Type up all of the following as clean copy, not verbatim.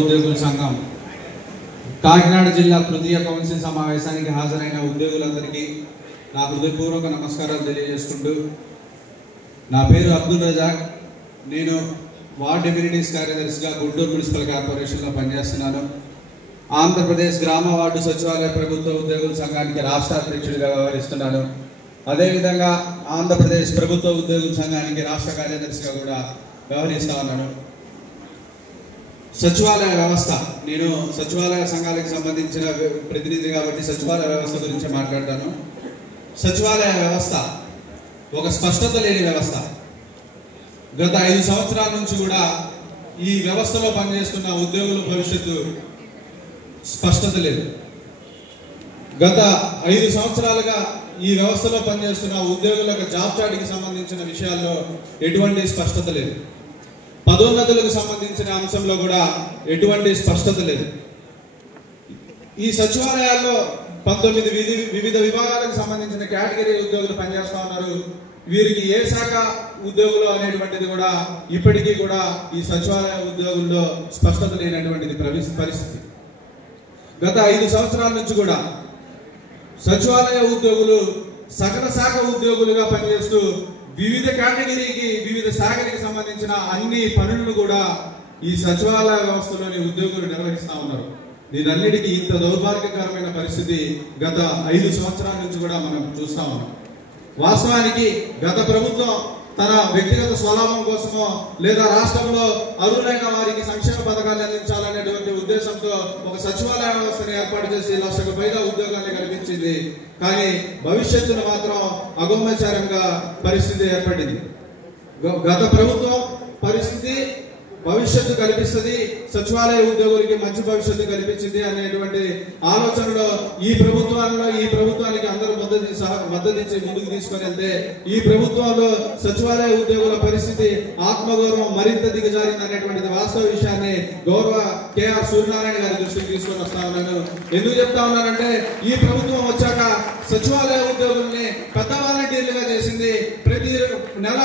ఉద్యోగుల సంఘం కాకినాడ జిల్లా తృతీయ కౌన్సిల్ సమావేశానికి హాజరైన ఉద్యోగులందరికీ నా హృదయపూర్వక నమస్కారాలు తెలియజేసుకుంటూ, నా పేరు అబ్దుల్ రజాక్. నేను వార్డ్ ఎమ్యూనిటీస్ కార్యదర్శిగా గుంటూరు మున్సిపల్ కార్పొరేషన్లో పనిచేస్తున్నాను. ఆంధ్రప్రదేశ్ గ్రామ వార్డు సచివాలయ ప్రభుత్వ ఉద్యోగుల సంఘానికి రాష్ట్ర అధ్యక్షుడిగా వ్యవహరిస్తున్నాను. అదేవిధంగా ఆంధ్రప్రదేశ్ ప్రభుత్వ ఉద్యోగుల సంఘానికి రాష్ట్ర కార్యదర్శిగా కూడా వ్యవహరిస్తా ఉన్నాను. సచివాలయ వ్యవస్థ, నేను సచివాలయ సంఘాలకు సంబంధించిన ప్రతినిధి కాబట్టి సచివాలయ వ్యవస్థ గురించి మాట్లాడతాను. సచివాలయ వ్యవస్థ ఒక స్పష్టత లేని వ్యవస్థ. గత 5 సంవత్సరాల నుంచి కూడా ఈ వ్యవస్థలో పనిచేస్తున్న ఉద్యోగుల భవిష్యత్తు స్పష్టత లేదు. గత 5 సంవత్సరాలుగా ఈ వ్యవస్థలో పనిచేస్తున్న ఉద్యోగులకు జాబ్ చార్ట్కి సంబంధించిన విషయాల్లో ఎటువంటి స్పష్టత లేదు. పదోన్నతులకు సంబంధించిన అంశంలో కూడా ఎటువంటి స్పష్టత లేదు. ఈ సచివాలయాల్లో 19 వివిధ విభాగాలకు సంబంధించిన కేటగిరీ ఉద్యోగులు పనిచేస్తా ఉన్నారు. వీరికి ఏ శాఖ ఉద్యోగులు అనేటువంటిది కూడా ఇప్పటికీ కూడా ఈ సచివాలయ ఉద్యోగుల్లో స్పష్టత లేనటువంటిది పరిస్థితి. గత 5 సంవత్సరాల నుంచి కూడా సచివాలయ ఉద్యోగులు సకల శాఖ ఉద్యోగులుగా పనిచేస్తూ వివిధ కేటగిరీకి వివిధ శాఖలకు సంబంధించిన అన్ని పనులను కూడా ఈ సచివాలయ వ్యవస్థలోని ఉద్యోగులు నిర్వహిస్తూ ఉన్నారు. దీనన్నిటికీ ఇంత దౌర్భాగ్యకరమైన పరిస్థితి గత 5 సంవత్సరాల నుంచి కూడా మనం చూస్తా ఉన్నాం. వాస్తవానికి గత ప్రభుత్వం తన వ్యక్తిగత స్వలాభం కోసమో లేదా రాష్ట్రంలో అర్హులైన వారికి సంక్షేమ పథకాలు అందించాలనేటువంటి ఉద్దేశంతో ఒక సచివాలయ వ్యవస్థను ఏర్పాటు చేసి 1 లక్షకు పైగా ఉద్యోగాన్ని కల్పించింది. కానీ భవిష్యత్తును మాత్రం అగమ్యచారంగా పరిస్థితి ఏర్పడింది. గత ప్రభుత్వం పరిస్థితి భవిష్యత్తు కల్పిస్తుంది, సచివాలయ ఉద్యోగులకి మంచి భవిష్యత్తు కల్పించింది అనేటువంటి ఆలోచనలో ఈ ప్రభుత్వానికి అందరూ మద్దతు ఇచ్చి ముందుకు తీసుకొని వెళ్తే ఈ ప్రభుత్వంలో సచివాలయ ఉద్యోగుల పరిస్థితి ఆత్మగౌరవం మరింత దిగజారింది అనేటువంటిది వాస్తవ విషయాన్ని గౌరవ కేఆర్ సూర్యనారాయణ గారి దృష్టికి తీసుకొని వస్తా ఉన్నాను. ఎందుకు చెప్తా ఉన్నానంటే ఈ ప్రభుత్వం వచ్చాక సచివాలయ ఉద్యోగుల్ని పెద్ద వాలంటీర్లుగా చేసింది. ప్రతి నెల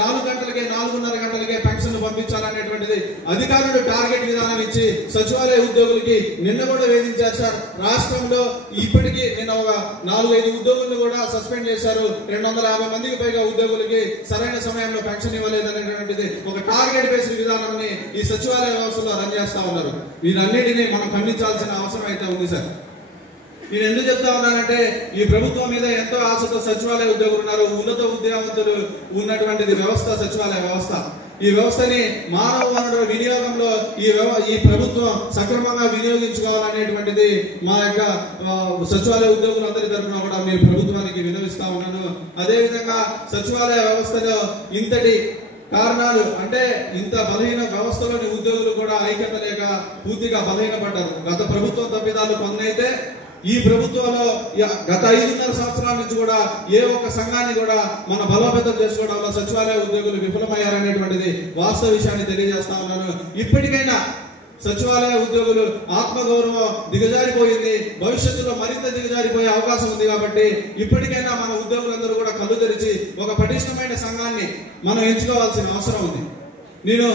4 గంటలకే 4:30 గంటలకే పెన్షన్ పంపించాలనేటువంటి అధికారులు టార్గెట్ విధానం ఇచ్చి సచివాలయ ఉద్యోగులకి నిన్న కూడా వేధించారు సార్. రాష్ట్రంలో ఇప్పటికీ నిన్న ఒక 4-5 ఉద్యోగులను కూడా సస్పెండ్ చేశారు. 250 మందికి పైగా ఉద్యోగులకి సరైన సమయంలో పెన్షన్ ఇవ్వలేదనేటువంటిది ఒక టార్గెట్ బేస్డ్ విధానాన్ని ఈ సచివాలయ వ్యవస్థలో రన్ చేస్తా ఉన్నారు. వీరన్నిటినీ మనం ఖండించాల్సిన అవసరం అయితే ఉంది సార్. నేను ఎందుకు చెప్తా ఉన్నానంటే ఈ ప్రభుత్వం మీద ఎంతో ఆశతో సచివాలయ ఉద్యోగులు ఉన్నారు, ఉన్నత ఉద్యోగవంతులు ఉన్నటువంటిది వ్యవస్థ సచివాలయ వ్యవస్థ. ఈ వ్యవస్థని మానవ వనరుల వినియోగంలో ఈ ప్రభుత్వం సక్రమంగా వినియోగించుకోవాలనేటువంటిది మా యొక్క సచివాలయ ఉద్యోగులందరి తరఫున కూడా మేము ప్రభుత్వానికి విన్నవిస్తా ఉన్నాను. అదేవిధంగా సచివాలయ వ్యవస్థలో ఇంతటి కారణాలు అంటే ఇంత బలహీన వ్యవస్థలోని ఉద్యోగులు కూడా ఐక్యత లేక పూర్తిగా బలహీనపడ్డారు. గత ప్రభుత్వం తప్పిదాలు కొన్నైతే ఈ ప్రభుత్వంలో గత 5.5 సంవత్సరాల నుంచి కూడా ఏ ఒక్క సంఘాన్ని కూడా మన బలోపేతం చేసుకోవడంలో సచివాలయ ఉద్యోగులు విఫలమయ్యారనేటువంటిది వాస్తవ విషయాన్ని తెలియజేస్తా ఉన్నాను. ఇప్పటికైనా సచివాలయ ఉద్యోగులు ఆత్మగౌరవం దిగజారిపోయింది, భవిష్యత్తులో మరింత దిగజారిపోయే అవకాశం ఉంది. కాబట్టి ఇప్పటికైనా మన ఉద్యోగులందరూ కూడా కళ్ళు తెరిచి ఒక పటిష్టమైన సంఘాన్ని మనం ఎంచుకోవాల్సిన అవసరం ఉంది. నేను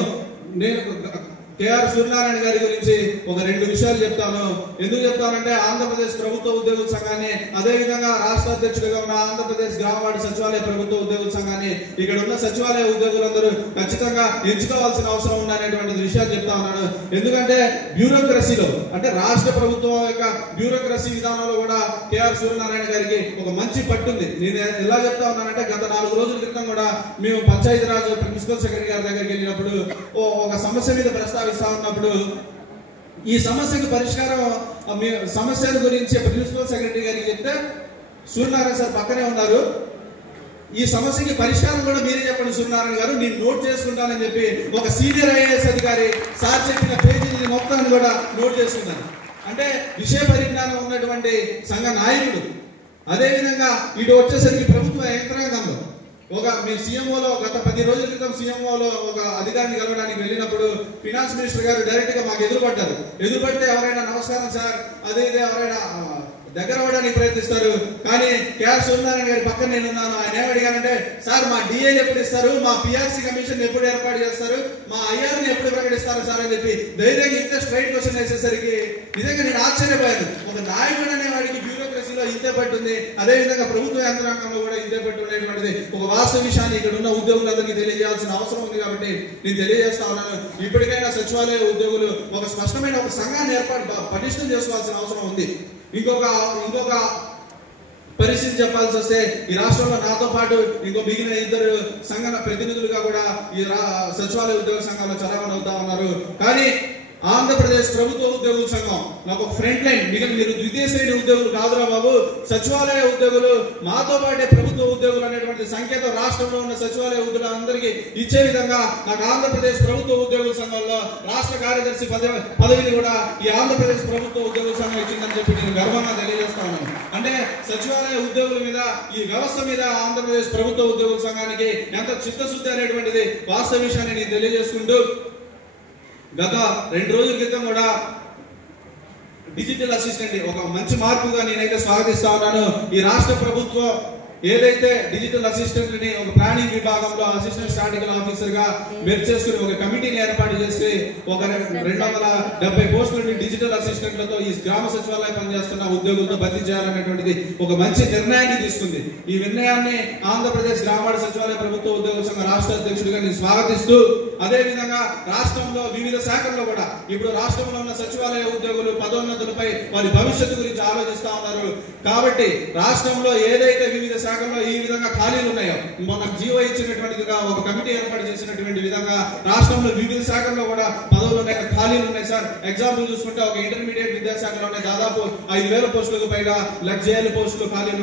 కేఆర్ సూర్యనారాయణ గారి గురించి ఒక 2 విషయాలు చెప్తాను. ఎందుకు చెప్తానంటే ఆంధ్రప్రదేశ్ ప్రభుత్వ ఉద్యోగుల సంఘాన్ని, అదేవిధంగా రాష్ట్ర అధ్యక్షుడిగా ఉన్న ఆంధ్రప్రదేశ్ గ్రామవార్డు సచివాలయ ప్రభుత్వ ఉద్యోగుల సంఘాన్ని ఇక్కడ ఉన్న సచివాలయ ఉద్యోగులందరూ ఖచ్చితంగా ఎంచుకోవాల్సిన అవసరం ఉందనేటువంటి విషయాలు చెప్తా ఉన్నాను. ఎందుకంటే బ్యూరోక్రసీలో అంటే రాష్ట్ర ప్రభుత్వం యొక్క బ్యూరోక్రసీ విధానంలో కూడా కేఆర్ సూర్యనారాయణ గారికి ఒక మంచి పట్టుంది. నేను ఎలా చెప్తా ఉన్నానంటే గత 4 రోజుల క్రితం కూడా మేము పంచాయతీరాజ్ ప్రిన్సిపల్ సెక్రటరీ గారి దగ్గరికి వెళ్ళినప్పుడు ఒక సమస్య మీద ప్రస్తావిస్తా ఉన్నప్పుడు ఈ సమస్యకు పరిష్కారం సమస్యల గురించి ప్రిన్సిపల్ సెక్రటరీ గారికి చెప్తే సూర్యనారాయణ సార్ పక్కనే ఉన్నారు, ఈ సమస్యకి పరిష్కారం కూడా మీరే చెప్పండి సూర్యనారాయణ గారు, నేను నోట్ చేసుకుంటానని చెప్పి ఒక సీనియర్ ఐఏఎస్ అధికారి సార్ చెప్పిన పేజీని మొత్తాన్ని కూడా నోట్ చేసుకున్నాను. అంటే విషయ పరిజ్ఞానం ఉన్నటువంటి సంఘ నాయకుడు. అదేవిధంగా ఇటు వచ్చేసరికి ప్రభుత్వ యంత్రాంగంలో మీ సీఎంఓలో గత 10 రోజుల క్రితం సీఎంఓలో ఒక అధికారిని కలవడానికి వెళ్ళినప్పుడు ఫినాన్స్ మినిస్టర్ గారు డైరెక్ట్ గా మాకు ఎదురుపడ్డారు. ఎదురుపడితే ఎవరైనా నమస్కారం సార్, అదే ఎవరైనా దగ్గర అవ్వడానికి ప్రయత్నిస్తారు. కానీ కేఆర్ సూర్యనారాయణ గారి పక్కన నేను ఉన్నాను. ఆయన ఏమడిగానంటే, సార్ మా డిఏలు ఎప్పుడు ఇస్తారు, మా పిఆర్సీ కమిషన్ ఎప్పుడు ఏర్పాటు చేస్తారు, మా ఐఆర్ని ఎప్పుడు ప్రకటిస్తారు సార్ అని చెప్పి ధైర్యంగా ఇంత స్ట్రైట్ క్వశ్చన్ వేసేసరికి నిజంగా నేను ఆశ్చర్యపోయాను. ఒక నాయకుడు అనేవాడికి బ్యూరోక్రసీలో ఇంతే పట్టుంది, అదేవిధంగా ప్రభుత్వ యంత్రాంగంలో కూడా ఇంతే పట్టు ఉండేటువంటిది ఒక వాస్తవ విషయాన్ని ఇక్కడ ఉన్న ఉద్యోగులందరికీ తెలియజేయాల్సిన అవసరం ఉంది. కాబట్టి నేను తెలియజేస్తా ఉన్నాను, ఇప్పటికైనా సచివాలయ ఉద్యోగులు ఒక స్పష్టమైన ఒక సంఘాన్ని పటిష్టం చేసుకోవాల్సిన అవసరం ఉంది. ఇంకొక పరిస్థితి చెప్పాల్సి వస్తే, ఈ రాష్ట్రంలో నాతో పాటు మిగిలిన ఇద్దరు సంఘ ప్రతినిధులుగా కూడా ఈ సచివాలయ ఉద్యోగ సంఘాల్లో చలామణి అవుతా ఉన్నారు. కానీ ఆంధ్రప్రదేశ్ ప్రభుత్వ ఉద్యోగుల సంఘం నాకు ఒక ఫ్రంట్ లైన్, మీరు ద్వితీయ శ్రేణి ఉద్యోగులు కాదురా బాబు, సచివాలయ ఉద్యోగులు మాతో పాటే ప్రభుత్వ ఉద్యోగులు అనేటువంటి సంకేతం రాష్ట్రంలో ఉన్న సచివాలయ ఉద్యోగులందరికీ ఇచ్చే విధంగా నాకు ఆంధ్రప్రదేశ్ ప్రభుత్వ ఉద్యోగుల సంఘంలో రాష్ట్ర కార్యదర్శి పదవిని కూడా ఈ ఆంధ్రప్రదేశ్ ప్రభుత్వ ఉద్యోగుల సంఘం ఇచ్చిందని చెప్పి నేను గర్వంగా తెలియజేస్తా ఉన్నాను. అంటే సచివాలయ ఉద్యోగుల మీద, ఈ వ్యవస్థ మీద ఆంధ్రప్రదేశ్ ప్రభుత్వ ఉద్యోగుల సంఘానికి ఎంత చిత్తశుద్ధి అనేటువంటిది వాస్తవ విషయాన్ని నేను తెలియజేసుకుంటూ, గత 2 రోజుల క్రితం కూడా డిజిటల్ అసిస్టెంట్ ఒక మంచి మార్పుగా నేనైతే స్వాగతిస్తా ఉన్నాను. ఈ రాష్ట్ర ప్రభుత్వం ఏదైతే డిజిటల్ అసిస్టెంట్ ని ఒక ప్లానింగ్ విభాగంలో అసిస్టెంట్ స్టాటికల్ ఆఫీసర్ గా మెర్జ్ చేసుకుని ఒక కమిటీని ఏర్పాటు చేసి ఒక 270 పోస్టులని డిజిటల్ అసిస్టెంట్లతో ఈ గ్రామ సచివాలయం పనిచేస్తున్న ఉద్యోగులతో భర్తీ చేయాలనేటువంటిది ఒక మంచి నిర్ణయాన్ని తీసుకుంది. ఈ నిర్ణయాన్ని ఆంధ్రప్రదేశ్ గ్రామాల సచివాలయ ప్రభుత్వ ఉద్యోగుల సంఘ రాష్ట్ర అధ్యక్షుడిగా నేను స్వాగతిస్తూ, అదే విధంగా రాష్ట్రంలో వివిధ శాఖల్లో కూడా ఇప్పుడు రాష్ట్రంలో ఉన్న సచివాలయ ఉద్యోగులు పదోన్నతులపై వారి భవిష్యత్తు గురించి ఆలోచిస్తా ఉన్నారు. కాబట్టి రాష్ట్రంలో ఏదైతే వివిధ శాఖల్లో ఈ విధంగా ఖాళీలు ఉన్నాయో, మొన్న జీవో ఇచ్చినటువంటిదిగా ఒక కమిటీ ఏర్పాటు చేసినటువంటి విధంగా రాష్ట్రంలో వివిధ శాఖల్లో కూడా పదవులు ఉన్నాయి, ఖాళీలు ఉన్నాయి సార్. ఎగ్జాంపుల్ చూసుకుంటే ఒక ఇంటర్మీడియట్ విద్యాశాఖలోనే దాదాపు 5,000 పోస్టులకు పైగా, లగ్జరీ పోస్టులు ఖాళీలు